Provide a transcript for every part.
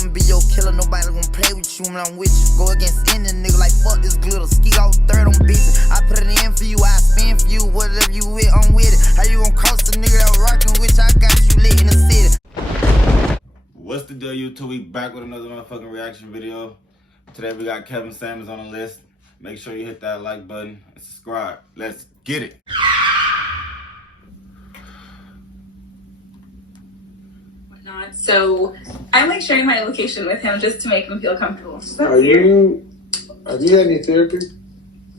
I'ma be your killer, nobody gonna play with you when I'm with you. Go against any nigga like fuck this glitter. Ski all third on bitches. I put it in for you, I spin for you. Whatever you with, I'm with it. How you gonna cross the nigga that rockin' with you? I got you lit in the city. What's the deal, YouTube? We back with another motherfucking reaction video. Today we got Kevin Samuels on the list. Make sure you hit that like button and subscribe. Let's get it. So I like sharing my location with him just to make him feel comfortable. Have you had any therapy?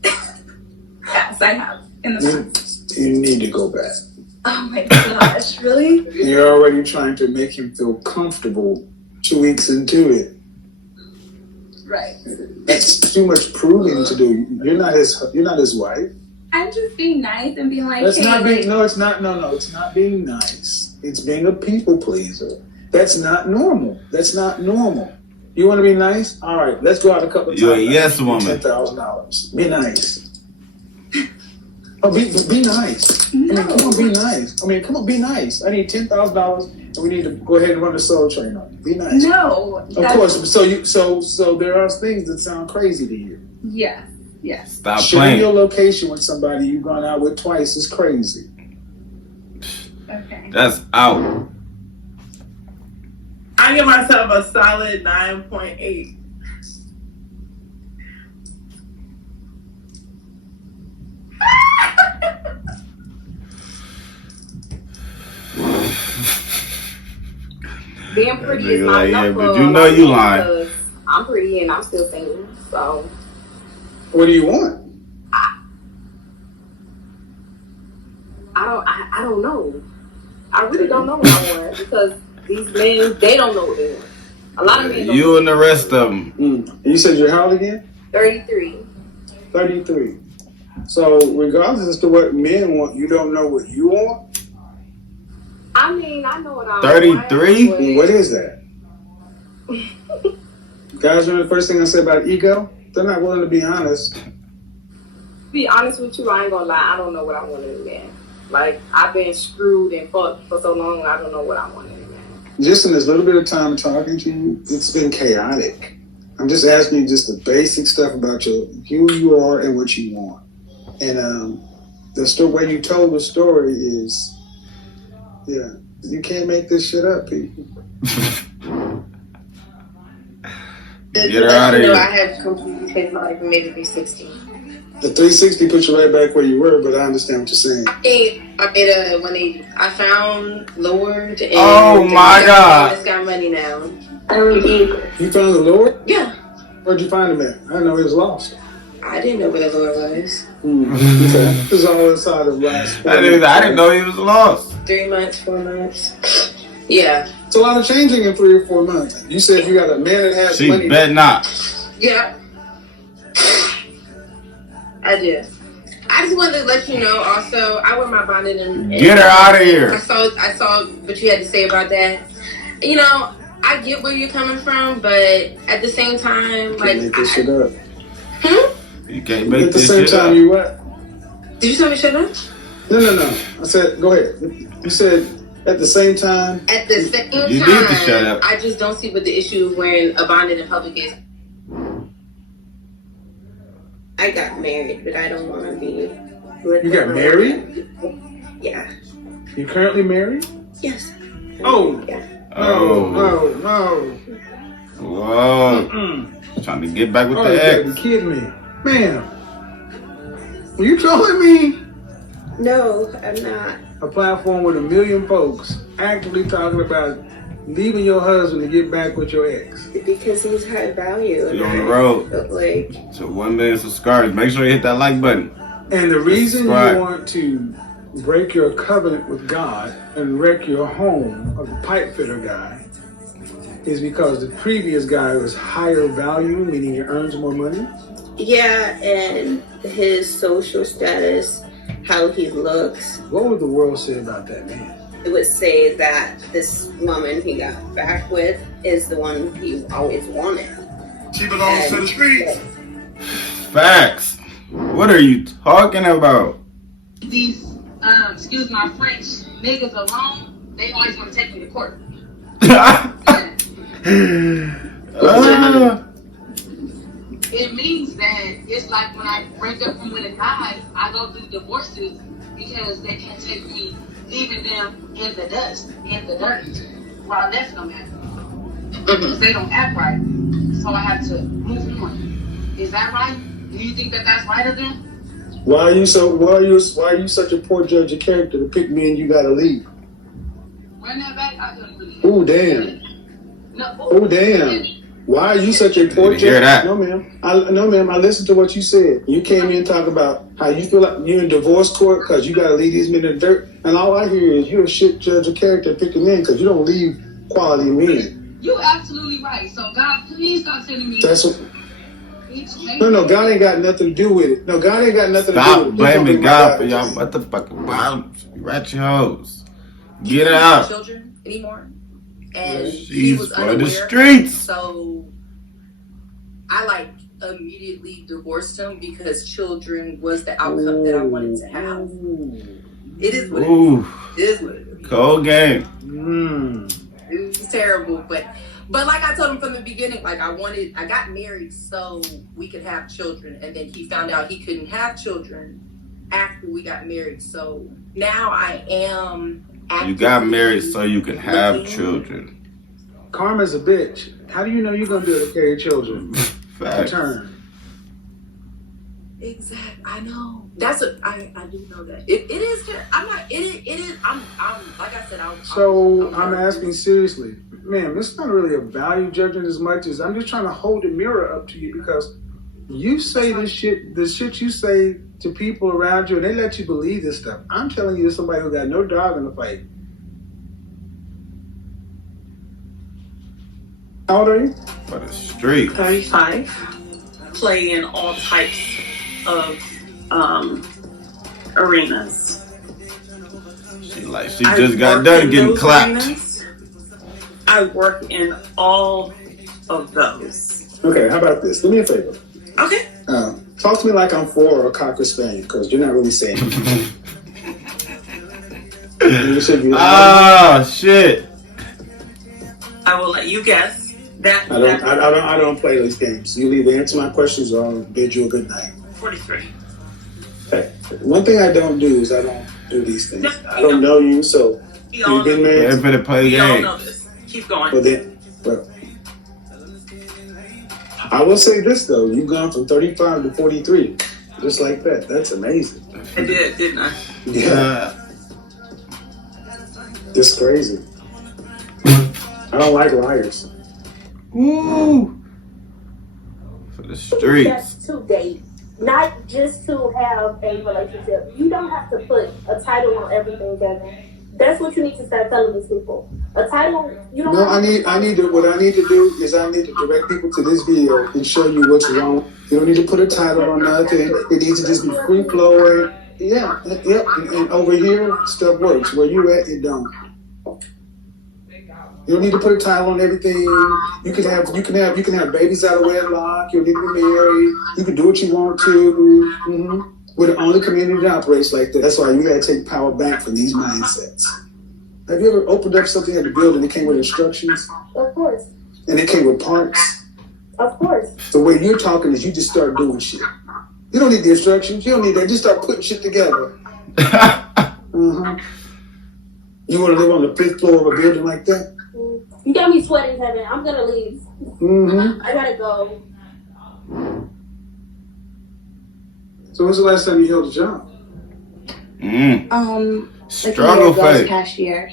Yes, I have in the past. You need to go back. Oh my gosh, really? You're already trying to make him feel comfortable 2 weeks into it. Right. That's too much proving to do. You're not his wife. I'm just being nice and being like, That's hey, not being, no, it's not, no, it's not being nice. It's being a people pleaser. That's not normal. That's not normal. You want to be nice? All right, let's go out a couple of times. You're a yes woman. $10,000. Be nice. Oh, be nice. No. I mean, come on, be nice. I mean, come on, be nice. I need $10,000, and we need to go ahead and run the Soul Train on you. Be nice. No. Of course. So there are things that sound crazy to you. Yes. Yes. Stop Sharing playing. your location with somebody you've gone out with twice is crazy. Okay. That's out. I give myself a solid 9.8. Being pretty is not enough. Yeah, but you know you lying. I'm pretty and I'm still single, so. What do you want? I don't know. I really don't know what I want because these men, they don't know what they want. A lot of men don't. You and the rest of them. You said you're how old again? 33. 33. So regardless as to what men want, you don't know what you want? I mean, I know what I 33? want. What is that? Guys, remember the first thing I said about ego? They're not willing to be honest. To be honest with you, I ain't gonna lie. I don't know what I want in a man. Like, I've been screwed and fucked for so long, I don't know what I want in a man. Just in this little bit of time talking to you, it's been chaotic. I'm just asking you just the basic stuff about who you are and what you want. And the way you told the story is, yeah, you can't make this shit up, people. Get her out of here. I have completely changed my life and made it be 16. The 360 puts you right back where you were, but I understand what you're saying. I made a 180. I found Lord and Oh my God. I just got money now. You found the Lord? Yeah. Where'd you find him at? I didn't know he was lost. I didn't know where the Lord was. Okay. This is all inside of last. I didn't know he was lost. 3 months, 4 months. Yeah. It's a lot of changing in 3 or 4 months. You said you got a man that has She money. bet not. Yeah. I did. I just wanted to let you know also, I wear my bonnet and Get her out of here. I saw what you had to say about that. You know, I get where you're coming from, but at the same time, like, Make this shit up. You can't make At the this same shit time, up. you what? Did you tell me shut up? No. I said, go ahead. You said at the same time. At the same You time, need to shut up. I just don't see what the issue of wearing a bonnet in public is. I got married, but I don't want to be. You got married? Yeah. You currently married? Yes. Oh. Yeah. No. Whoa. Trying to get back with Oh, the you ex. gotta be kidding me. Man. Are you trolling me? No, I'm not. A platform with 1 million folks actively talking about leaving your husband to get back with your ex. Because he's had value. You're on the road. Like, So 1 million subscribers. Make sure you hit that like button. And the reason Subscribe. you want to break your covenant with God and wreck your home of the pipe fitter guy is because the previous guy was higher value, meaning he earns more money. yeah, and his social status, how he looks, What would the world say about that man? it would say that this woman he got back with is the one he always wanted. She belongs to the streets. Facts. What are you talking about? These, excuse my French, niggas alone, they always want to take me to court. It means that it's like when I break up from with a guy, I go through divorces because they can't take me leaving them in the dust, in the dirt, while that's no matter. Because they don't act right. So I have to move on. Is that right? Do you think that that's right of them? Why are you such a poor judge of character to pick me and you gotta leave? Run that back. I couldn't really. Oh damn. No. Oh damn. Why are you such a poor judge? No ma'am. I listened to what you said. You came in and talk about how you feel like you're in divorce court because you gotta leave these men in the dirt. And all I hear is you're a shit judge of character picking men because you don't leave quality men. You're absolutely right. So God, please stop sending me. That's what. No, God ain't got nothing to do with it. No, God ain't got nothing to do with it. Stop blaming God for y'all motherfucking problems. Ratchet hoes. Get it out. Children anymore, and he She's was for the unaware. streets. So I immediately divorced him because children was the outcome that I wanted to have. It is what it is. It is what it is. Cold game. It was terrible, but like I told him from the beginning, I got married so we could have children, and then he found out he couldn't have children after we got married. So now I am. You got married so you can have children. Karma's a bitch. How do you know you're gonna be able to carry children? Facts. Turn. Exactly. I know. That's what I do know that. It is. I'm not. It is. I'm like I said. I'm asking seriously, man. It's not really a value judgment as much as I'm just trying to hold the mirror up to you because you say the shit you say to people around you, and they let you believe this stuff. I'm telling you, somebody who got no dog in the fight. How old are you? For the street. 35. Play in all types of arenas. She just got done getting clapped. Arenas. I work in all of those. Okay, how about this? Do me a favor. Okay. Talk to me like I'm for a Cocker Spaniel, because you're not really saying anything. Shit. I will let you guess. I don't play those games. You either answer my questions or I'll bid you a good night. 43. Okay. One thing I don't do is I don't do these things. No, I don't know you, so you've been married. They're gonna play We all games. know this. Keep going. Well, I will say this though, you've gone from 35 to 43, just like that. That's amazing. I did, didn't I? Yeah. Just crazy. I don't like liars. Woo! For the streets. Just to date, not just to have a relationship. You don't have to put a title on everything, Kevin. That's what you need to start telling these people. A title, you don't. No, what I need to do is I need to direct people to this video and show you what's wrong. You don't need to put a title on nothing. It needs to just be free flowing. Yeah, yep. And over here, stuff works. Where you at, it don't. You don't need to put a title on everything. You can have babies out of wedlock. You don't need to be married. You can do what you want to. Mm-hmm. We're the only community that operates like that. That's why you gotta take power back from these mindsets. Have you ever opened up something at the building? It came with instructions. Of course. And it came with parts. Of course. The way you're talking is you just start doing shit. You don't need the instructions. You don't need that. Just start putting shit together. Mm-hmm. You want to live on the 5th floor of a building like that? You got me sweating, Kevin. I'm gonna leave. Mm-hmm. I gotta go. So when's the last time you held a job? Struggle face. Cashier.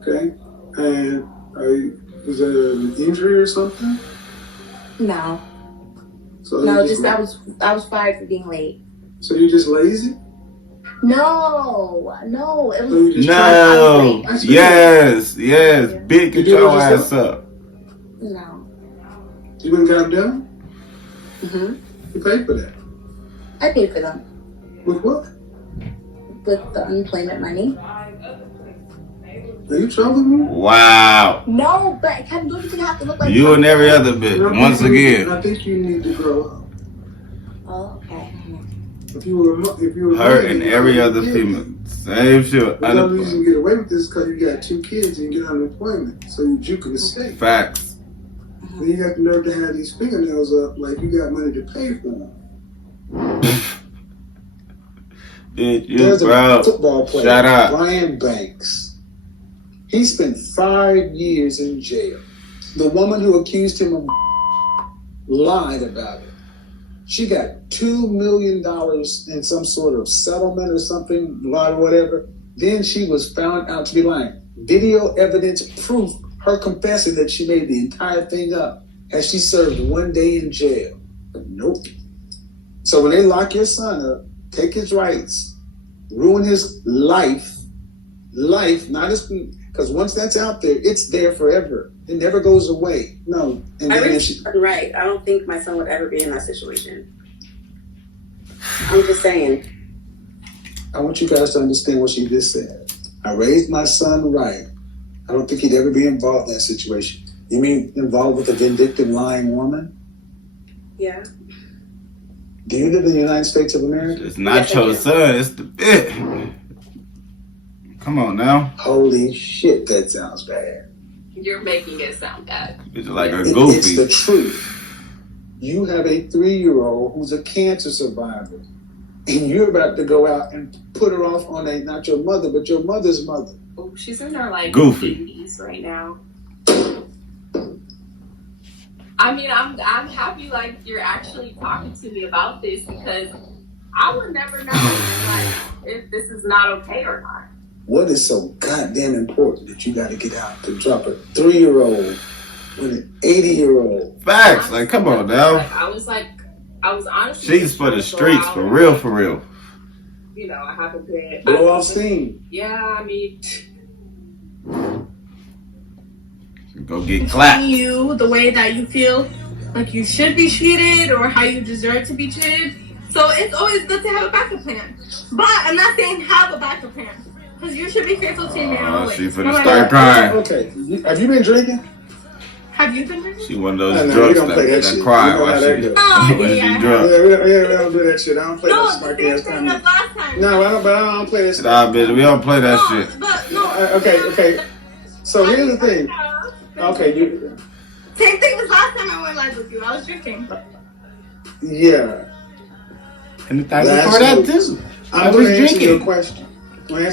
Okay. And was there an injury or something? No. So No, just I was fired for being late. So you're just lazy? No. It was No. Yes. Big, get your ass up. No. You went and got them done? Mm-hmm. You paid for that? I paid for them. With what? With the unemployment money. Are you trolling me? Wow. No, but Kevin, don't you think I have to look like You and every other bitch. Once again. I think you need to grow up. Oh, okay. If you were Her and every other female. Same shit. The only reason you get away with this is because you got 2 kids and you get unemployment. So you juking the state. Facts. Then you got the nerve to have these fingernails up like you got money to pay for them. There's a football player, Shut up. Brian Banks. He spent 5 years in jail. The woman who accused him of lied about it. She got $2 million in some sort of settlement or something, blah, whatever. Then she was found out to be lying. Video evidence proof, her confessing that she made the entire thing up as she served 1 day in jail. But nope. So when they lock your son up, take his rights, ruin his life, not his, because once that's out there, it's there forever. It never goes away. No. And I really right. I don't think my son would ever be in that situation. I'm just saying. I want you guys to understand what she just said. I raised my son right. I don't think he'd ever be involved in that situation. You mean involved with a vindictive, lying woman? Yeah. Do you live in the United States of America? It's not your son, it's the bit. Come on now. Holy shit, that sounds bad. You're making it sound bad. It's like a goofy. It's the truth. You have a 3-year-old who's a cancer survivor, and you're about to go out and put her off on not your mother, but your mother's mother. Oh, she's in her like goofy 80s right now. I mean, I'm happy like you're actually talking to me about this because I would never know like if this is not okay or not. What is so goddamn important that you got to get out to drop a 3-year-old with an 80-year-old? Facts, like come on now. I was honestly. She's for the streets, for real, for real. You know, I haven't been. Blow off steam. Yeah, I mean. Go get clapped. You the way that you feel like you should be treated or how you deserve to be treated. So it's always good to have a backup plan. But I'm not saying have a backup plan. Because you should be faithful to your man always. She finna start crying. Okay, have you been drinking? Have you been drinking? She one of those drunks that cry while she drunk. Yeah, we don't do that shit. I don't play that smart ass time. No, I don't play that shit. Nah, bitch, we don't play that shit. Okay. So here's the thing. Okay, Same thing as last time I went live with you. I was drinking. Yeah. And the time before that too. I'm going to answer your question. I'm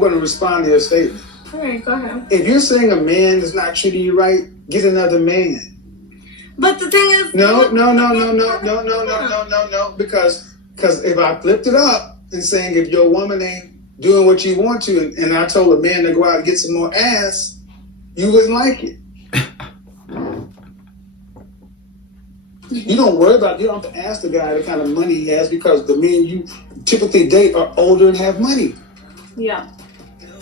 going to respond to your statement. All right, go ahead. If you're saying a man is not treating you right, get another man. But the thing is, no. Because if I flipped it up and saying if your woman ain't doing what you want to, and I told a man to go out and get some more ass, you wouldn't like it. You don't worry about. You don't have to ask the guy the kind of money he has because the men you typically date are older and have money. Yeah,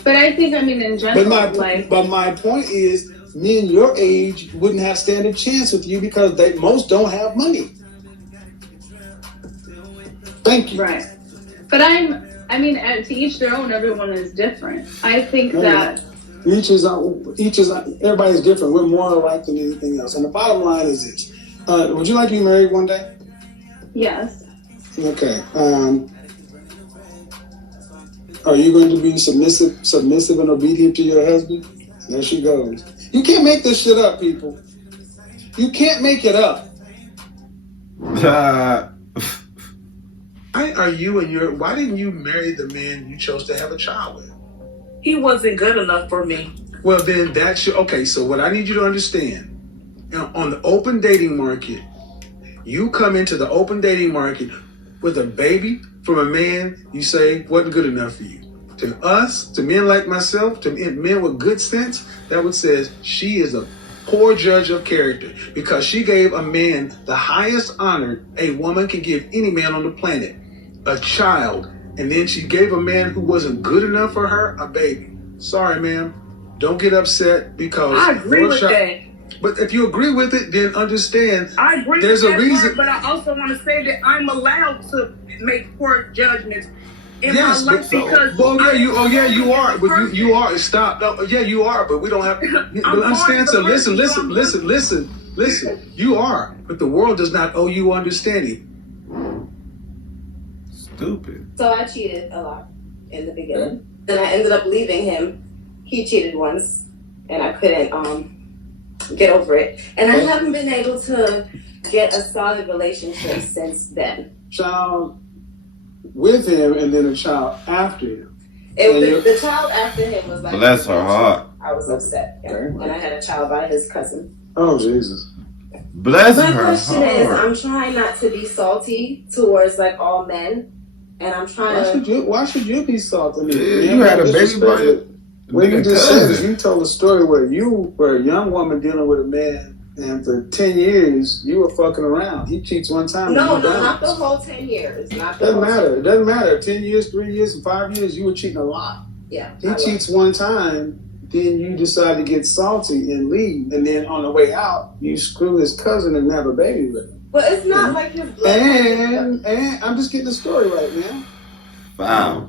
but I think in general, but my point is, men your age wouldn't have stand a chance with you because most don't have money. Thank you. Right, but to each their own. Everyone is different. I think that each is everybody's different. We're more alike than anything else. And the bottom line is this: would you like to be married one day? Yes. Okay. Are you going to be submissive and obedient to your husband? There she goes. You can't make this shit up, people. You can't make it up. Why didn't you marry the man you chose to have a child with? He wasn't good enough for me. Well, then okay, so what I need you to understand, on the open dating market, you come into the open dating market with a baby from a man you say wasn't good enough for you. To us, to men like myself, to men with good sense, that would say she is a poor judge of character because she gave a man the highest honor a woman can give any man on the planet, a child. And then she gave a man who wasn't good enough for her a baby. Sorry, ma'am. Don't get upset because I agree with that. But if you agree with it, then understand. I agree there's with a that reason. Part, but I also want to say that I'm allowed to make poor judgments in yes, my life because. You are. But you are. Stop. No, yeah, you are. But we don't have. Understand. So listen. You are, but the world does not owe you understanding. Stupid. So I cheated a lot in the beginning. Then I ended up leaving him. He cheated once, and I couldn't get over it. And I haven't been able to get a solid relationship since then. Child with him and then a child after him. The child after him was like, bless her heart. I was upset. And I had a child by his cousin. Oh, Jesus. Bless My her question heart. is, I'm trying not to be salty towards like all men. And I'm trying Why should you be salty? I mean, you had a baby by what you just said is you told a story where you were a young woman dealing with a man, and for 10 years you were fucking around. He cheats one time. No, not the whole 10 years. Doesn't matter. It doesn't matter. 10 years, 3 years, and 5 years, you were cheating a lot. Yeah. He cheats one time, then you decide to get salty and leave, and then on the way out, you screw his cousin and have a baby with him. But it's not like his blood. And I'm just getting the story right, man. Wow.